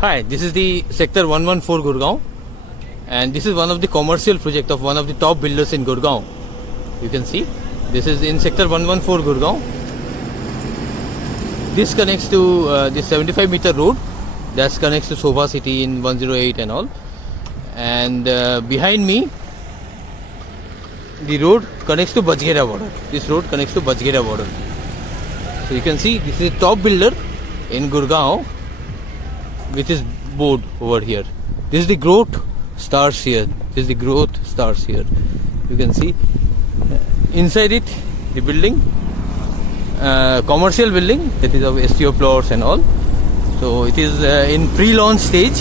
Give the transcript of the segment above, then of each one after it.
Hi, this is the Sector 114 Gurgaon, and this is one of the commercial project of one of the top builders in Gurgaon. You can see this is in Sector 114 Gurgaon. This connects to the 75-meter road that connects to Sobha City in 108 and all. And behind me, the road connects to Bajgera border. This road connects to Bajgera border. So you can see this is a top builder in Gurgaon with his board over here. This is the growth starts here. This is the growth starts here. You can see inside it the building, commercial building that is of STO plots and all. So it is in pre-launch stage.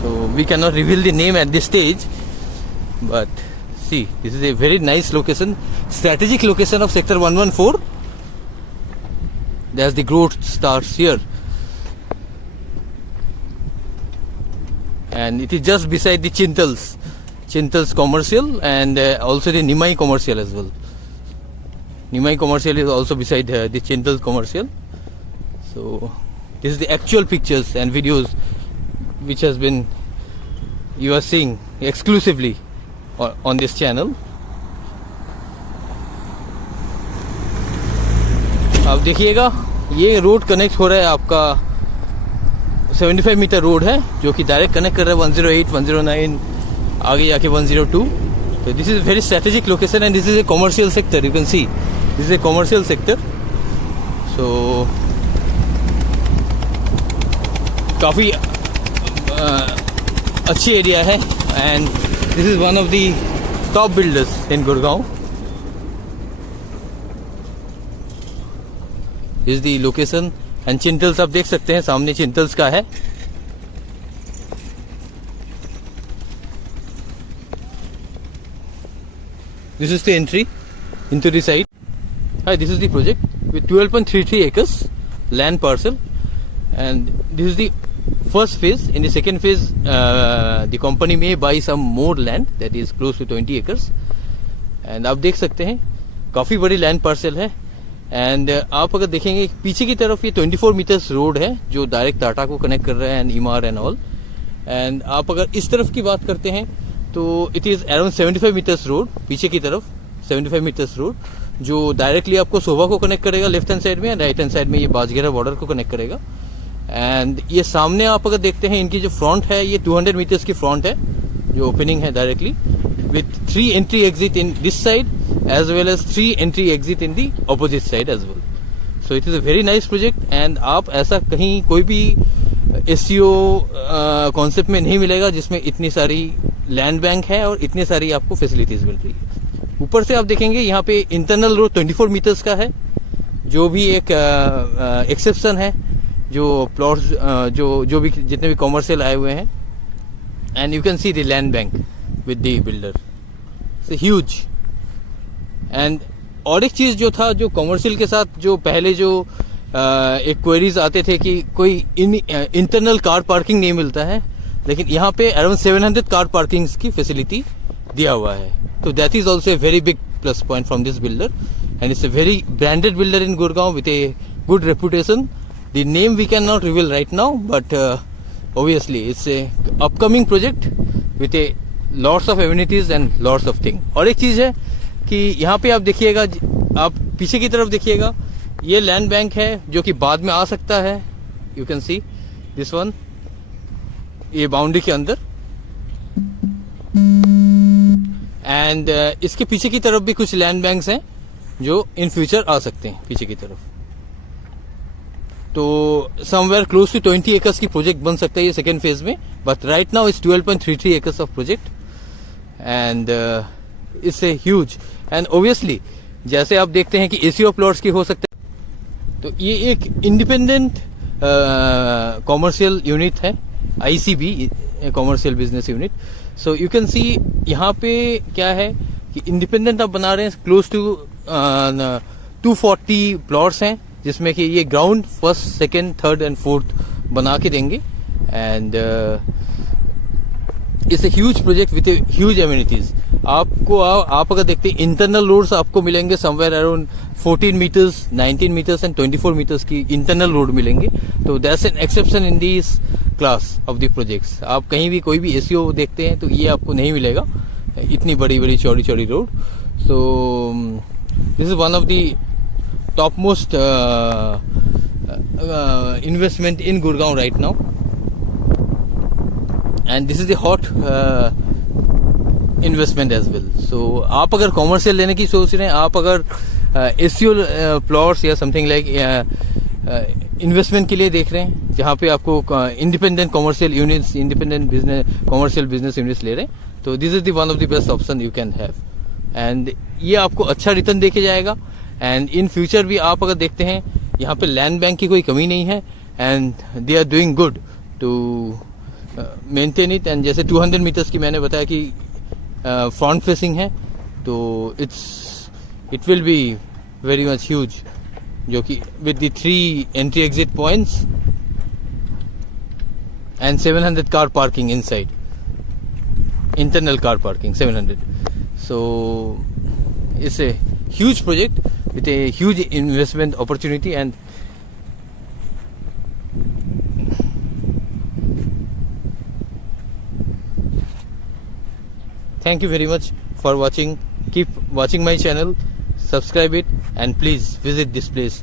So we cannot reveal the name at this stage. But see, this is a very nice location, strategic location of Sector 114. There's the growth starts here. And it is just beside the Chintals commercial and also the Nimai commercial as well. Nimai commercial is also beside the Chintals commercial. So this is the actual pictures and videos which has been you are seeing exclusively on this channel. अब देखिएगा ये road connect हो रहा है आपका 75 metre road है जो कि डायरेक्ट कनेक्ट कर रहा है 108, 109 आगे जाके 102. तो this is very strategic location and this is a commercial sector. You can see this is a commercial sector. So काफ़ी अच्छी एरिया है and this is one of the top builders in Gurgaon. Is the location and Chintels आप देख सकते हैं सामने चिंटल्स का है. This is the entry into the site. Hi, this is the project with 12.33 acres land parcel and this is the first phase. In the second phase the company may buy some more land that is close to 20 acres and आप देख सकते हैं काफी बड़ी land parcel है. एंड आप अगर देखेंगे पीछे की तरफ ये 24 मीटर्स रोड है जो डायरेक्ट टाटा को कनेक्ट कर रहा है and Emaar and all. And आप अगर इस तरफ की बात करते हैं तो it is around 75 metres road. पीछे की तरफ 75 मीटर्स रोड जो डायरेक्टली आपको शोभा को कनेक्ट करेगा लेफ्ट हैंड साइड में, एंड राइट हैंड साइड में ये बाजगेरा बॉर्डर को कनेक्ट करेगा. एंड ये सामने आप अगर देखते हैं इनकी जो फ्रंट है ये 200 मीटर्स की फ्रंट है जो ओपनिंग है directly with 3 entry exit in this side as well as 3 entry exit in the opposite side as well. So it is a very nice project and आप ऐसा कहीं कोई भी SEO कॉन्सेप्ट में नहीं मिलेगा जिसमें इतनी सारी लैंड बैंक है और इतनी सारी आपको फैसिलिटीज मिल रही है. ऊपर से आप देखेंगे यहाँ पे इंटरनल रोड 24 मीटर्स का है जो भी एक एक्सेप्शन है जो प्लॉट्स जो भी जितने भी कॉमर्शियल आए हुए हैं. And you can see the land bank with the builder. It's huge. And और एक चीज जो था जो कॉमर्शियल के साथ जो पहले जो एक क्वेरीज आते थे कि कोई इंटरनल कार पार्किंग नहीं मिलता है, लेकिन यहाँ पे अराउंड 700 कार पार्किंग की फैसिलिटी दिया हुआ है. तो that is also a very big plus point from this builder and it's a very branded builder in Gurgaon with a good reputation. The name we can not reveal right now but obviously it's a upcoming project with a lots of amenities and lots of thing. और एक चीज है कि यहाँ पे आप देखिएगा, आप पीछे की तरफ देखिएगा ये लैंड बैंक है जो कि बाद में आ सकता है. You can see this one ये बाउंड्री के अंदर. एंड इसके पीछे की तरफ भी कुछ लैंड बैंक्स हैं जो इन फ्यूचर आ सकते हैं पीछे की तरफ. तो समवेयर क्लोज टू 20 एकर्स की प्रोजेक्ट बन सकता है ये सेकेंड फेज में. But right now it's 12.33 acres of project and it's a huge. And obviously जैसे आप देखते हैं कि एसीओ प्लॉट्स की हो सकते हैं तो ये एक इंडिपेंडेंट कॉमर्शियल यूनिट है, ICB commercial business unit. So you can सी यहाँ पे क्या है कि इंडिपेंडेंट आप बना रहे हैं. क्लोज टू 240 प्लॉट्स हैं जिसमें कि ये ground first, second, third and fourth बना के देंगे. And it's a huge project with huge amenities. आपको आप अगर देखते हैं इंटरनल रोड्स आपको मिलेंगे somewhere around 14 metres, 19 metres and 24 metres की इंटरनल रोड मिलेंगे. तो that's an exception in this class of the projects. आप कहीं भी कोई भी एसीओ देखते हैं तो ये आपको नहीं मिलेगा, इतनी बड़ी बड़ी चौड़ी चौड़ी road. So this is one of the top most investment in Gurgaon right now, and this is the hot investment as well. So आप अगर कॉमर्शियल लेने की सोच रहे हैं, आप अगर एसीओ प्लॉट्स या समथिंग लाइक इन्वेस्टमेंट के लिए देख रहे हैं जहाँ पे आपको independent commercial units, independent business commercial business units ले रहे हैं, तो this is the one of the best option you can have. And ये आपको अच्छा रिटर्न देके जाएगा. एंड इन फ्यूचर भी आप अगर देखते हैं यहाँ पे लैंड बैंक की कोई कमी नहीं है, and they are doing good to maintain it. And जैसे 200 मीटर्स की मैंने बताया कि फ्रंट फेसिंग है, तो it will be very much huge, जो कि with the 3 entry exit points and 700 car parking inside, internal car parking 700. So it's a huge project with a huge investment opportunity. And thank you very much for watching. Keep watching my channel, subscribe it, and please visit this place